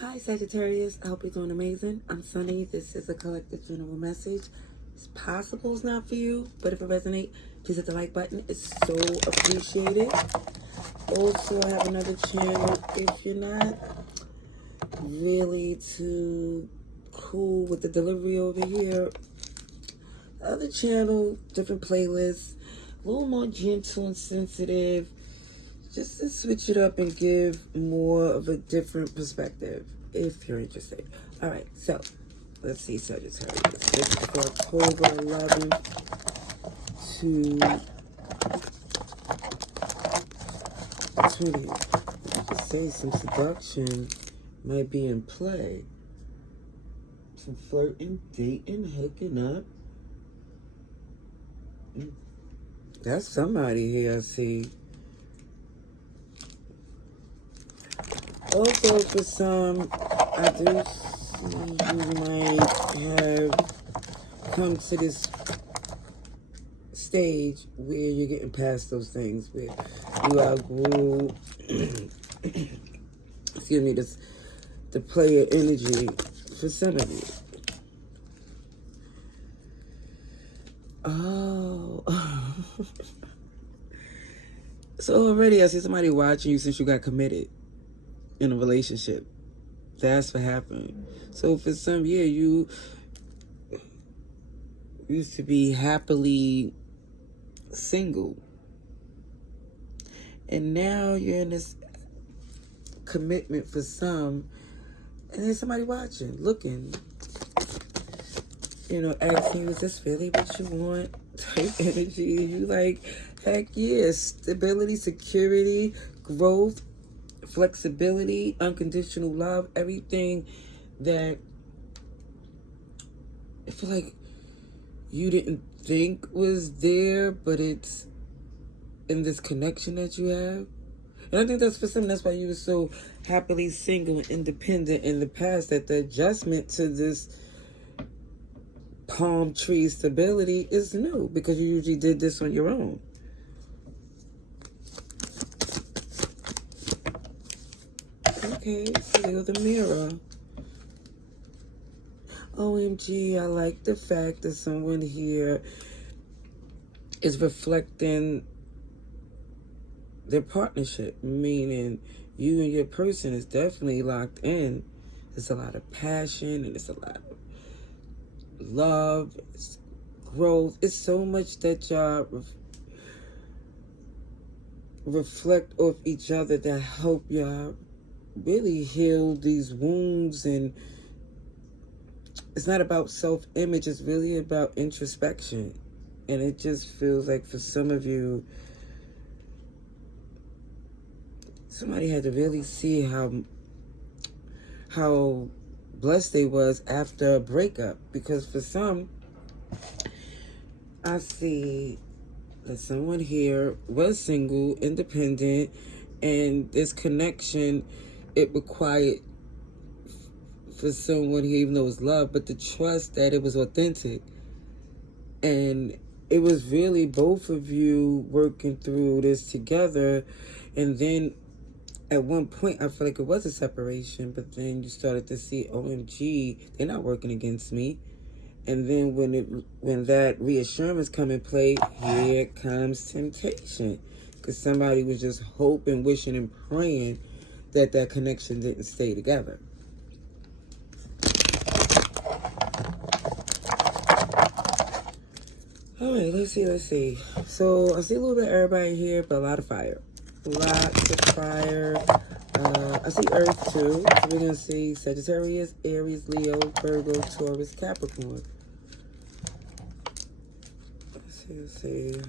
Hi Sagittarius, I hope you're doing amazing. I'm Sunny. This is a collective general message. It's possible it's not for you, but if it resonates, please hit the like button. It's so appreciated. Also, I have another channel. If you're not really too cool with the delivery over here, other channel, different playlists, a little more gentle and sensitive, just to switch it up and give more of a different perspective if you're interested. All right, so let's see, Sagittarius. This is for October 11th to 20th. I could say some seduction might be in play. Some flirting, dating, hooking up. That's somebody here, I see. Also, for some, I do see you might have come to this stage where you're getting past those things, where you outgrew, excuse me, the player energy for some of you. Oh. So already I see somebody watching you since you got committed in a relationship. That's what happened. So for some, yeah, you used to be happily single. And now you're in this commitment for some. And there's somebody watching, looking, asking you, is this really what you want? Type energy. You like, heck yeah, stability, security, growth, flexibility, unconditional love, everything that I feel like you didn't think was there, but it's in this connection that you have. And I think that's for some, that's why you were so happily single and independent in the past, that the adjustment to this palm tree stability is new, because you usually did this on your own. Okay, so you're the mirror. OMG, I like the fact that someone here is reflecting their partnership, meaning you and your person is definitely locked in. There's a lot of passion and it's a lot of love, it's growth. It's so much that y'all reflect off each other that help y'all really heal these wounds. And it's not about self-image, it's really about introspection. And it just feels like for some of you, somebody had to really see how blessed they was after a breakup. Because for some, I see that someone here was single, independent, and this connection, it required for someone here, even though it was love, but the trust that it was authentic. And it was really both of you working through this together. And then at one point, I feel like it was a separation, but then you started to see, OMG, they're not working against me. And then when that reassurance come in play, here comes temptation. Because somebody was just hoping, wishing, and praying that that connection didn't stay together. All right, let's see. So I see a little bit of everybody here, but a lot of fire. Lots of fire. I see Earth too. So we're going to see Sagittarius, Aries, Leo, Virgo, Taurus, Capricorn. Let's see.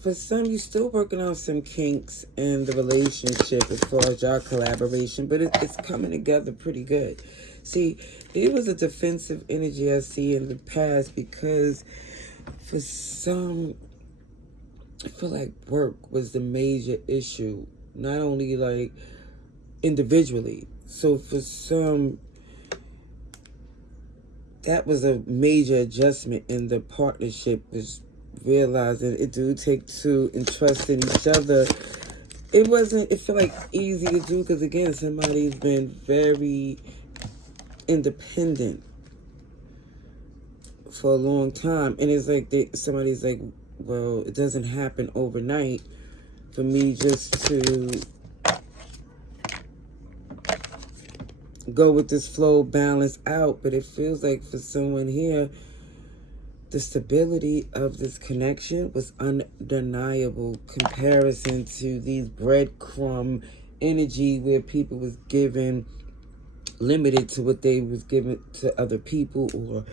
For some, you're still working on some kinks in the relationship as far as your collaboration, but it's coming together pretty good. See, there was a defensive energy I see in the past, because for some, I feel like work was the major issue not only like individually. So for some, that was a major adjustment in the partnership, was realizing it do take two and trusting each other. It felt like easy to do because, again, somebody's been very independent for a long time. And it's like somebody's like, well, it doesn't happen overnight for me just to go with this flow, balance out. But it feels like for someone here, the stability of this connection was undeniable comparison to these breadcrumb energy where people was given limited to what they was given to other people, or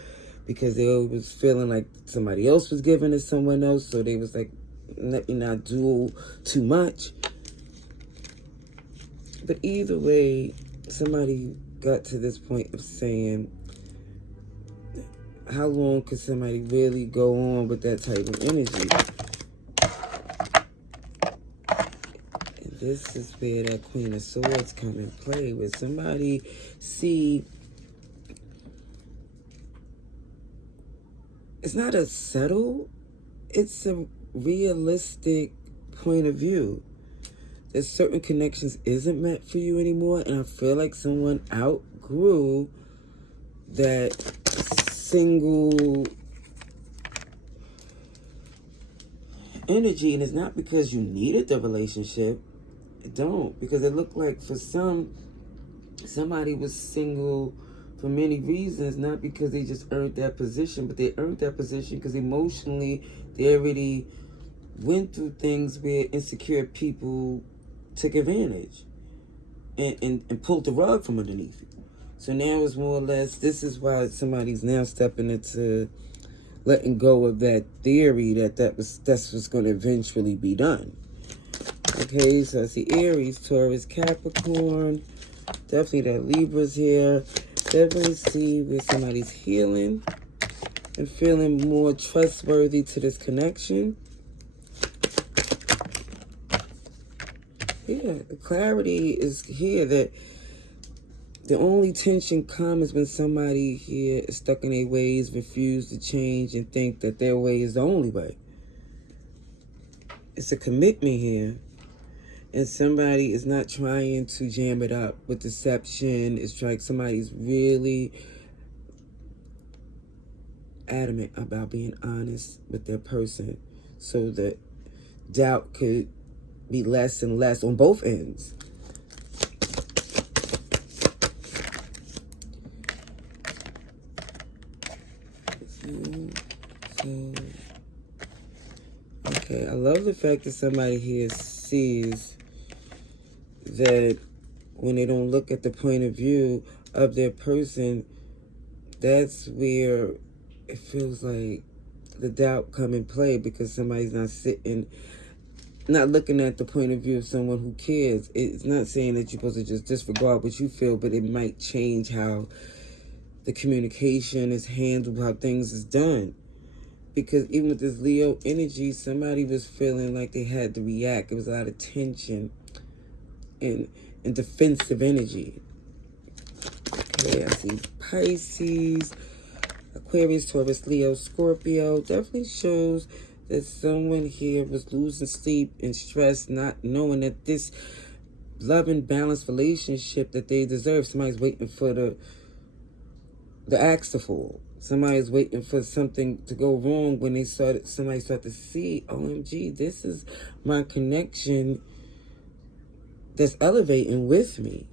because they always feeling like somebody else was giving to someone else, so they was like, let me not do too much. But either way, somebody got to this point of saying, how long could somebody really go on with that type of energy? And this is where that Queen of Swords come in play, where somebody see, it's not a subtle, it's a realistic point of view. That certain connections isn't meant for you anymore, and I feel like someone outgrew that single energy. And it's not because you needed the relationship. It don't, because it looked like for somebody was single for many reasons, not because they just earned that position, but they earned that position because emotionally they already went through things where insecure people took advantage and pulled the rug from underneath you. So now it's more or less, this is why somebody's now stepping into letting go of that theory that's what's going to eventually be done. Okay, so I see Aries, Taurus, Capricorn. Definitely that Libra's here. Definitely see where somebody's healing and feeling more trustworthy to this connection. Yeah, the clarity is here that the only tension comes when somebody here is stuck in their ways, refuse to change, and think that their way is the only way. It's a commitment here. And somebody is not trying to jam it up with deception. It's like somebody's really adamant about being honest with their person so that doubt could be less and less on both ends. Okay, I love the fact that somebody here sees that when they don't look at the point of view of their person, that's where it feels like the doubt come in play, because somebody's not looking at the point of view of someone who cares. It's not saying that you're supposed to just disregard what you feel, but it might change how the communication is handled, how things is done. Because even with this Leo energy, somebody was feeling like they had to react. There was a lot of tension and defensive energy. Okay, I see Pisces, Aquarius, Taurus, Leo, Scorpio. Definitely shows that someone here was losing sleep and stress, not knowing that this love and balanced relationship that they deserve, somebody's waiting for the axe to fall. Somebody's waiting for something to go wrong when somebody started to see, OMG, this is my connection that's elevating with me.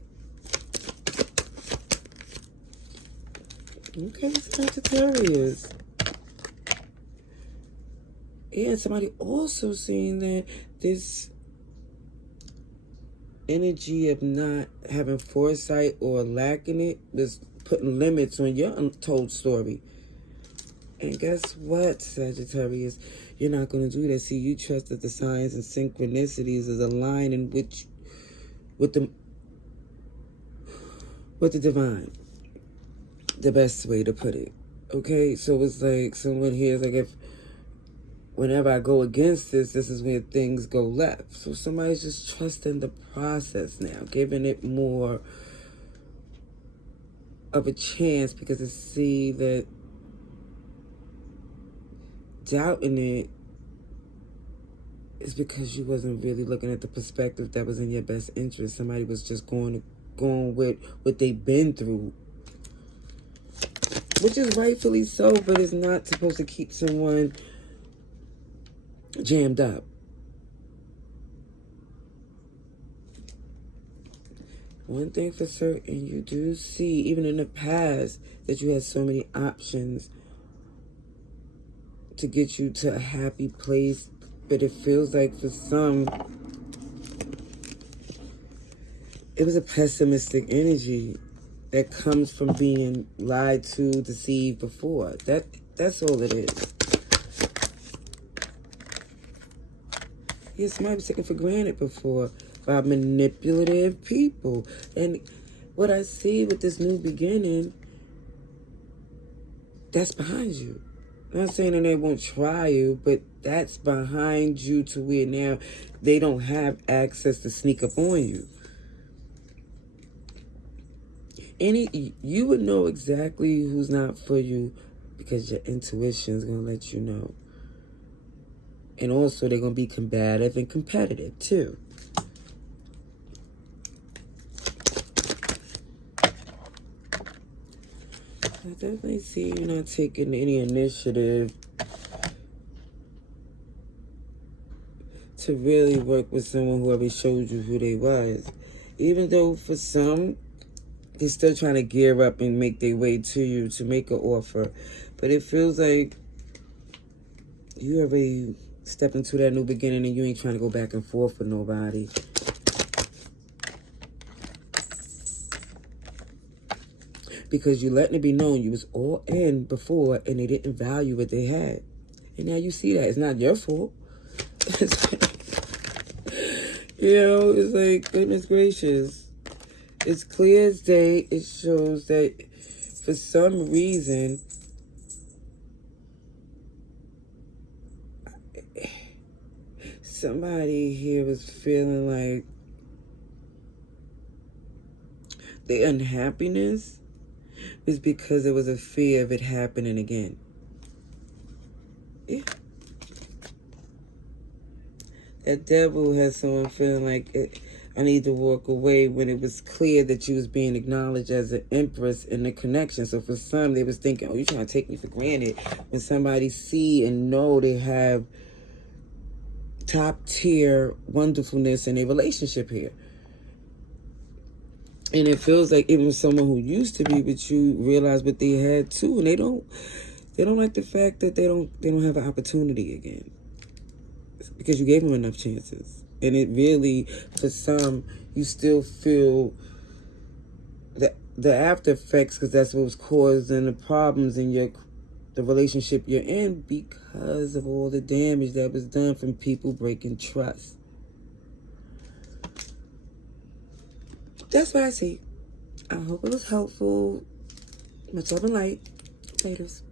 Okay, Sagittarius. Yeah, somebody also seeing that this energy of not having foresight or lacking it was putting limits on your untold story. And guess what, Sagittarius? You're not going to do that. See, you trust that the signs and synchronicities is aligning with the divine. The best way to put it. Okay, so it's like someone here is like, if whenever I go against this, this is when things go left. So somebody's just trusting the process now, giving it more of a chance, because they see that doubting it is because you wasn't really looking at the perspective that was in your best interest. Somebody was just going with what they've been through, which is rightfully so, but it's not supposed to keep someone jammed up. One thing for certain, you do see, even in the past, that you had so many options to get you to a happy place, but it feels like for some, it was a pessimistic energy that comes from being lied to, deceived before. That's all it is. Yeah, somebody was taken for granted before by manipulative people. And what I see with this new beginning, that's behind you. I'm not saying that they won't try you, but that's behind you to where now they don't have access to sneak up on you. You would know exactly who's not for you because your intuition is going to let you know. And also, they're going to be combative and competitive, too. I definitely see you not taking any initiative to really work with someone who already showed you who they was. Even though for some, they're still trying to gear up and make their way to you to make an offer. But it feels like you already stepped into that new beginning and you ain't trying to go back and forth with nobody. Because you letting it be known you was all in before and they didn't value what they had. And now you see that. It's not your fault. It's like, goodness gracious. It's clear as day. It shows that for some reason, somebody here was feeling like the unhappiness was because there was a fear of it happening again. Yeah. That devil has someone feeling like I need to walk away when it was clear that you was being acknowledged as an empress in the connection. So for some, they was thinking, oh, you're trying to take me for granted. When somebody see and know they have top tier wonderfulness in a relationship here. And it feels like even someone who used to be with you realized what they had too. And they don't like the fact that they don't have an opportunity again. It's because you gave them enough chances. And it really, for some, you still feel the after effects, because that's what was causing the problems in the relationship you're in, because of all the damage that was done from people breaking trust. That's what I see. I hope it was helpful. Much love and light. Laters.